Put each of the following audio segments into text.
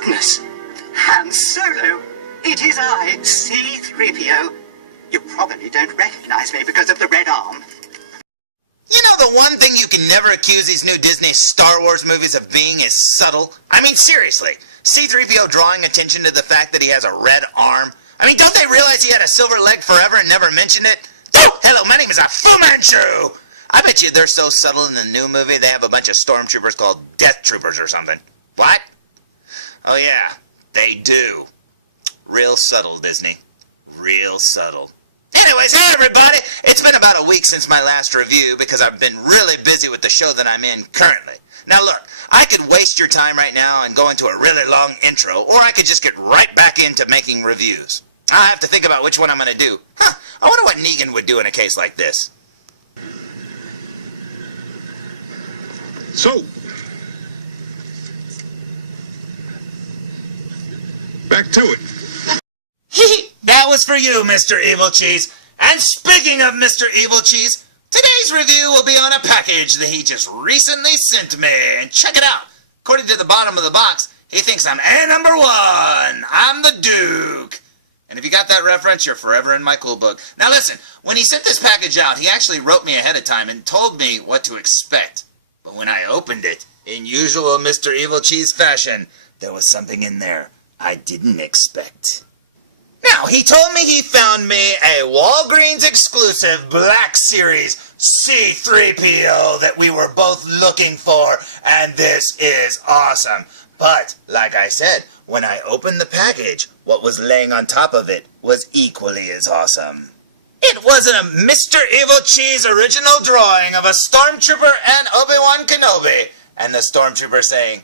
goodness! Han Solo! It is I, C-3PO. You probably don't recognize me because of the red arm. You know the one thing you can never accuse these new Disney Star Wars movies of being is subtle? I mean, seriously. C-3PO drawing attention to the fact that he has a red arm? I mean, don't they realize he had a silver leg forever and never mentioned it? Oh, hello, my name is Fu Manchu! I bet you they're so subtle in the new movie they have a bunch of stormtroopers called Death Troopers or something. What? Oh yeah, they do. Real subtle, Disney. Real subtle. Anyways, hey everybody! It's been about a week since my last review because I've been really busy with the show that I'm in currently. Now look, I could waste your time right now and go into a really long intro, or I could just get right back into making reviews. I have to think about which one I'm going to do. I wonder what Negan would do in a case like this. So, back to it. That was for you, Mr. Evilcheese. And speaking of Mr. Evilcheese, today's review will be on a package that he just recently sent me. And check it out. According to the bottom of the box, he thinks I'm A#1. I'm the Duke. And if you got that reference, you're forever in my cool book. Now listen, when he sent this package out, he actually wrote me ahead of time and told me what to expect. But when I opened it, in usual Mr. Evilcheese fashion, there was something in there I didn't expect. Now, he told me he found me a Walgreens exclusive Black Series C-3PO that we were both looking for, and this is awesome. But, like I said, when I opened the package, what was laying on top of it was equally as awesome. It wasn't a Mr. Evilcheese original drawing of a Stormtrooper and Obi-Wan Kenobi, and the Stormtrooper saying,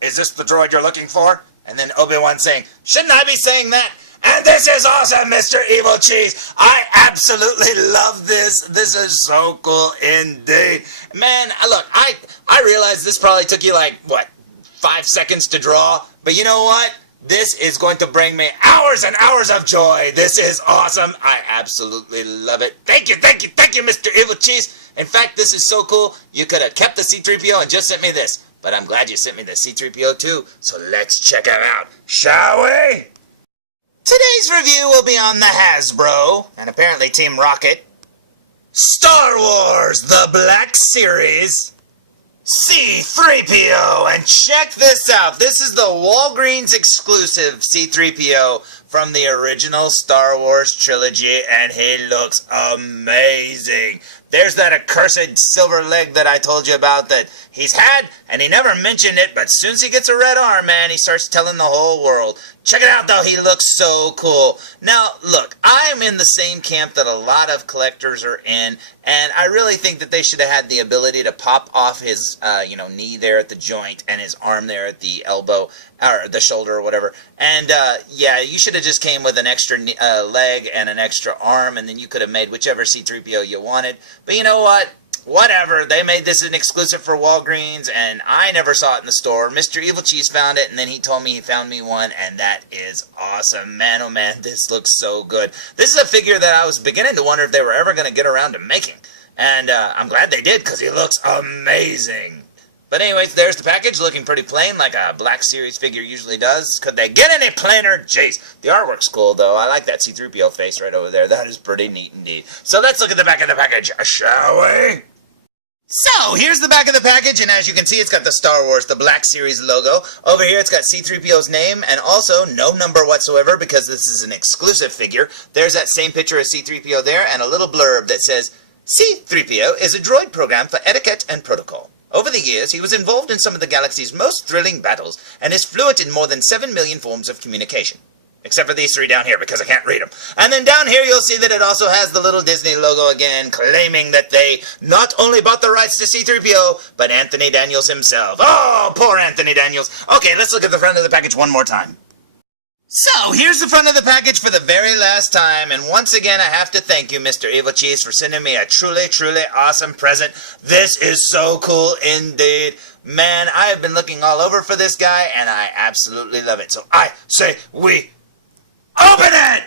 "Is this the droid you're looking for?" And then Obi-Wan saying, "Shouldn't I be saying that?" And this is awesome, Mr. Evilcheese. I absolutely love this. This is so cool indeed. Man, look, I realize this probably took you like, 5 seconds to draw? But you know what? This is going to bring me hours and hours of joy. This is awesome. I absolutely love it. Thank you, thank you, thank you, Mr. Evilcheese. In fact, this is so cool, you could have kept the C-3PO and just sent me this. But I'm glad you sent me the C-3PO too, so let's check him out, shall we? Today's review will be on the Hasbro, and apparently Team Rocket, Star Wars, the Black Series, C-3PO, and check this out. This is the Walgreens exclusive C-3PO from the original Star Wars trilogy, and he looks amazing. There's that accursed silver leg that I told you about that he's had, and he never mentioned it, but as soon as he gets a red arm, man, he starts telling the whole world. Check it out, though. He looks so cool. Now, look, I'm in the same camp that a lot of collectors are in, and I really think that they should have had the ability to pop off his, knee there at the joint and his arm there at the elbow, or the shoulder or whatever. And, yeah, you should have just came with an extra leg and an extra arm, and then you could have made whichever C-3PO you wanted. But you know what? Whatever, they made this an exclusive for Walgreens, and I never saw it in the store. Mr. Evilcheese found it, and then he told me he found me one, and that is awesome. Man, oh man, this looks so good. This is a figure that I was beginning to wonder if they were ever going to get around to making. And I'm glad they did, because he looks amazing. But anyways, there's the package, looking pretty plain, like a Black Series figure usually does. Could they get any plainer? Jeez. The artwork's cool, though. I like that C-3PO face right over there. That is pretty neat indeed. So let's look at the back of the package, shall we? So, here's the back of the package, and as you can see, it's got the Star Wars, the Black Series logo. Over here, it's got C-3PO's name, and also no number whatsoever, because this is an exclusive figure. There's that same picture of C-3PO there, and a little blurb that says, C-3PO is a droid program for etiquette and protocol. Over the years, he was involved in some of the galaxy's most thrilling battles, and is fluent in more than 7 million forms of communication. Except for these three down here, because I can't read them. And then down here, you'll see that it also has the little Disney logo again, claiming that they not only bought the rights to C-3PO, but Anthony Daniels himself. Oh, poor Anthony Daniels. Okay, let's look at the front of the package one more time. So, here's the front of the package for the very last time, and once again, I have to thank you, Mr. Evilcheese, for sending me a truly, truly awesome present. This is so cool indeed. Man, I have been looking all over for this guy, and I absolutely love it. So I say we open it!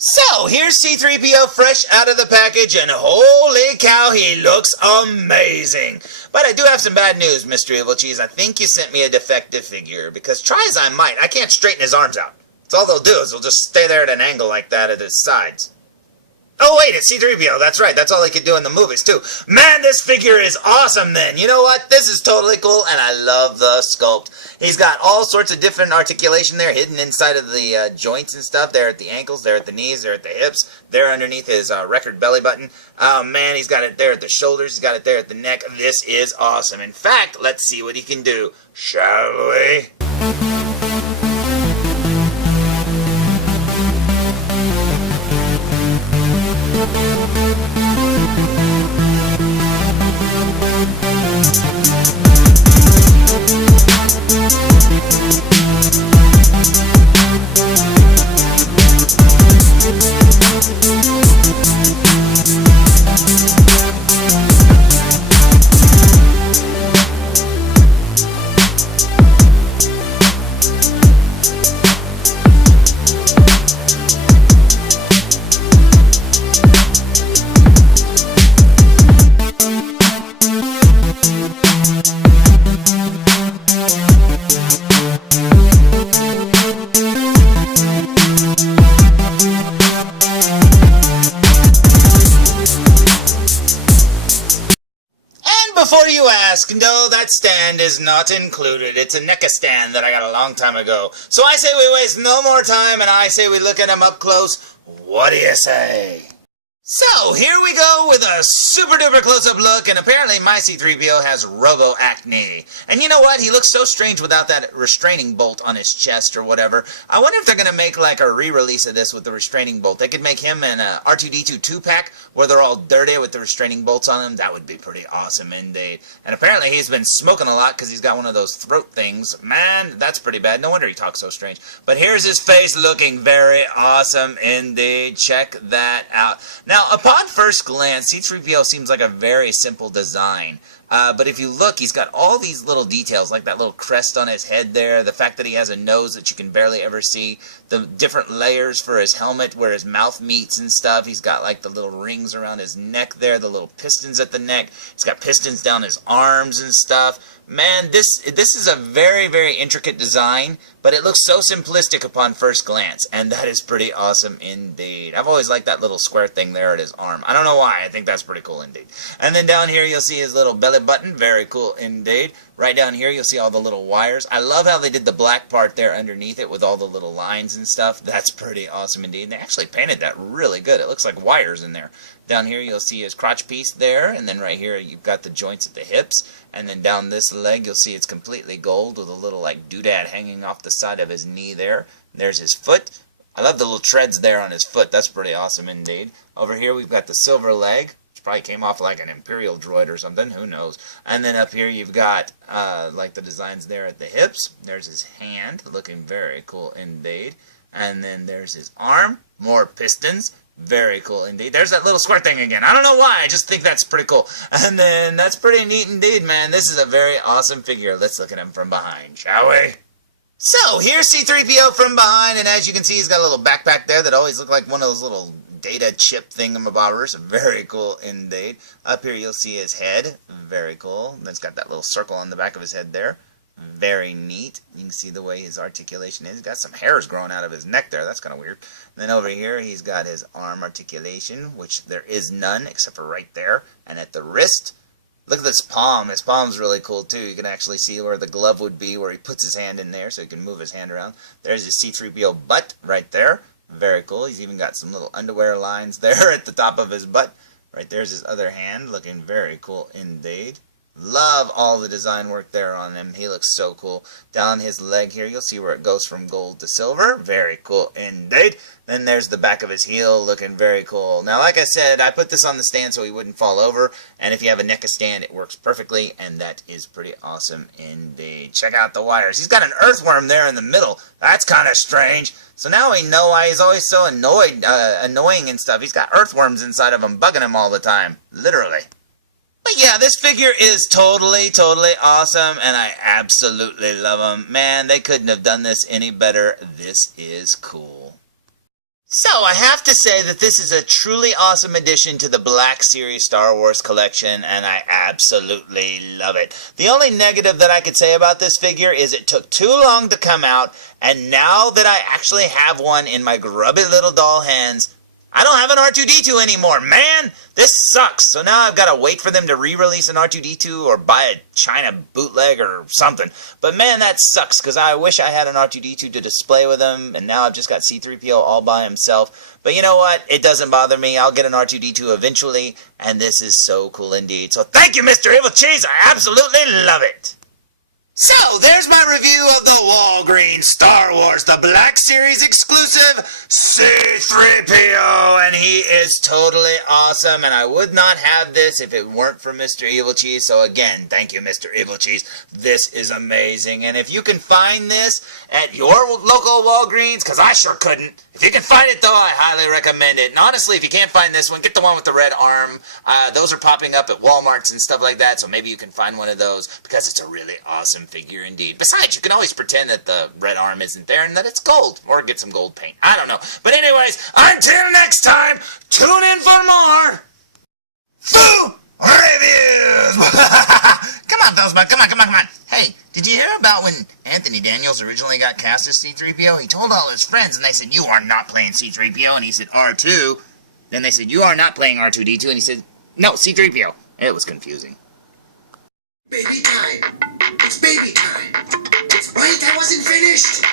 So, here's C-3PO fresh out of the package, and holy cow, he looks amazing. But I do have some bad news, Mr. Evilcheese. I think you sent me a defective figure, because try as I might, I can't straighten his arms out. That's all they'll do, is they'll just stay there at an angle like that at his sides. Oh wait, it's C-3PO, that's right, that's all he could do in the movies too. Man, this figure is awesome then. You know what, this is totally cool, and I love the sculpt. He's got all sorts of different articulation there, hidden inside of the joints and stuff, there at the ankles, there at the knees, there at the hips, there underneath his record belly button. Oh man, he's got it there at the shoulders, he's got it there at the neck. This is awesome. In fact, let's see what he can do, shall we? Before you ask, no, that stand is not included. It's a NECA stand that I got a long time ago. So I say we waste no more time, and I say we look at him up close. What do you say? So, here we go with a super duper close-up look, and apparently my C-3PO has robo-acne. And you know what? He looks so strange without that restraining bolt on his chest or whatever. I wonder if they're going to make like a re-release of this with the restraining bolt. They could make him an R2-D2 2-pack where they're all dirty with the restraining bolts on them. That would be pretty awesome indeed. And apparently he's been smoking a lot because he's got one of those throat things. Man, that's pretty bad. No wonder he talks so strange. But here's his face looking very awesome indeed. Check that out. Now, upon first glance, C-3PO seems like a very simple design. But if you look, he's got all these little details, like that little crest on his head there, the fact that he has a nose that you can barely ever see, the different layers for his helmet where his mouth meets and stuff. He's got like the little rings around his neck there, the little pistons at the neck. He's got pistons down his arms and stuff. Man, this is a very, very intricate design, but it looks so simplistic upon first glance, and that is pretty awesome indeed. I've always liked that little square thing there at his arm. I don't know why, I think that's pretty cool indeed. And then down here you'll see his little belly button, very cool indeed. Right down here you'll see all the little wires. I love how they did the black part there underneath it with all the little lines and stuff. That's pretty awesome indeed. And they actually painted that really good. It looks like wires in there. Down here you'll see his crotch piece there, and then right here you've got the joints at the hips, and then down this leg you'll see it's completely gold with a little like doodad hanging off the side of his knee there. There's his foot. I love the little treads there on his foot. That's pretty awesome indeed. Over here we've got the silver leg. Probably came off like an Imperial droid or something, who knows. And then up here you've got like the designs there at the hips. There's his hand, looking very cool indeed. And then there's his arm, more pistons, very cool indeed. There's that little square thing again. I don't know why, I just think that's pretty cool. And then that's pretty neat indeed, man. This is a very awesome figure. Let's look at him from behind, shall we? So, here's C-3PO from behind, and as you can see, he's got a little backpack there that always looked like one of those little data chip thingamabobbers. Very cool indeed. Up here you'll see his head. Very cool. And it's got that little circle on the back of his head there. Very neat. You can see the way his articulation is. He's got some hairs growing out of his neck there. That's kind of weird. And then over here he's got his arm articulation, which there is none except for right there. And at the wrist, look at this palm. His palm's really cool too. You can actually see where the glove would be, where he puts his hand in there so he can move his hand around. There's his C-3PO butt right there. Very cool. He's even got some little underwear lines there at the top of his butt. Right there's his other hand, looking very cool indeed. Love all the design work there on him. He looks so cool. Down his leg here, you'll see where it goes from gold to silver. Very cool indeed. Then there's the back of his heel, looking very cool. Now, like I said, I put this on the stand so he wouldn't fall over. And if you have a NECA stand, it works perfectly. And that is pretty awesome indeed. Check out the wires. He's got an earthworm there in the middle. That's kind of strange. So now we know why he's always so annoying and stuff. He's got earthworms inside of him, bugging him all the time. Literally. But yeah, this figure is totally awesome, and I absolutely love him. Man, they couldn't have done this any better. This is cool. So, I have to say that this is a truly awesome addition to the Black Series Star Wars collection, and I absolutely love it. The only negative that I could say about this figure is it took too long to come out, and now that I actually have one in my grubby little doll hands, I don't have an R2-D2 anymore. Man, this sucks. So now I've got to wait for them to re-release an R2-D2 or buy a China bootleg or something. But man, that sucks because I wish I had an R2-D2 to display with them, and now I've just got C-3PO all by himself. But you know what? It doesn't bother me. I'll get an R2-D2 eventually, and this is so cool indeed. So thank you, Mr. Evilcheese. I absolutely love it. So, there's my review of the Walgreens Star Wars, the Black Series exclusive C-3PO, and he is totally awesome, and I would not have this if it weren't for Mr. Evilcheese, so again, thank you, Mr. Evilcheese. This is amazing, and if you can find this at your local Walgreens, because I sure couldn't, if you can find it, though, I highly recommend it. And honestly, if you can't find this one, get the one with the red arm. Those are popping up at Walmarts and stuff like that, so maybe you can find one of those, because it's a really awesome figure indeed. Besides, you can always pretend that the red arm isn't there and that it's gold, or get some gold paint. I don't know. But anyways, until next time, tune in for more Foo Reviews! Come on, felzbug, come on. Hey, did you hear about when Anthony Daniels originally got cast as C-3PO? He told all his friends, and they said, "You are not playing C-3PO," and he said, "R2." Then they said, "You are not playing R2-D2," and he said, "No, C-3PO." It was confusing. Baby time. It's baby time. It's wait, I wasn't finished.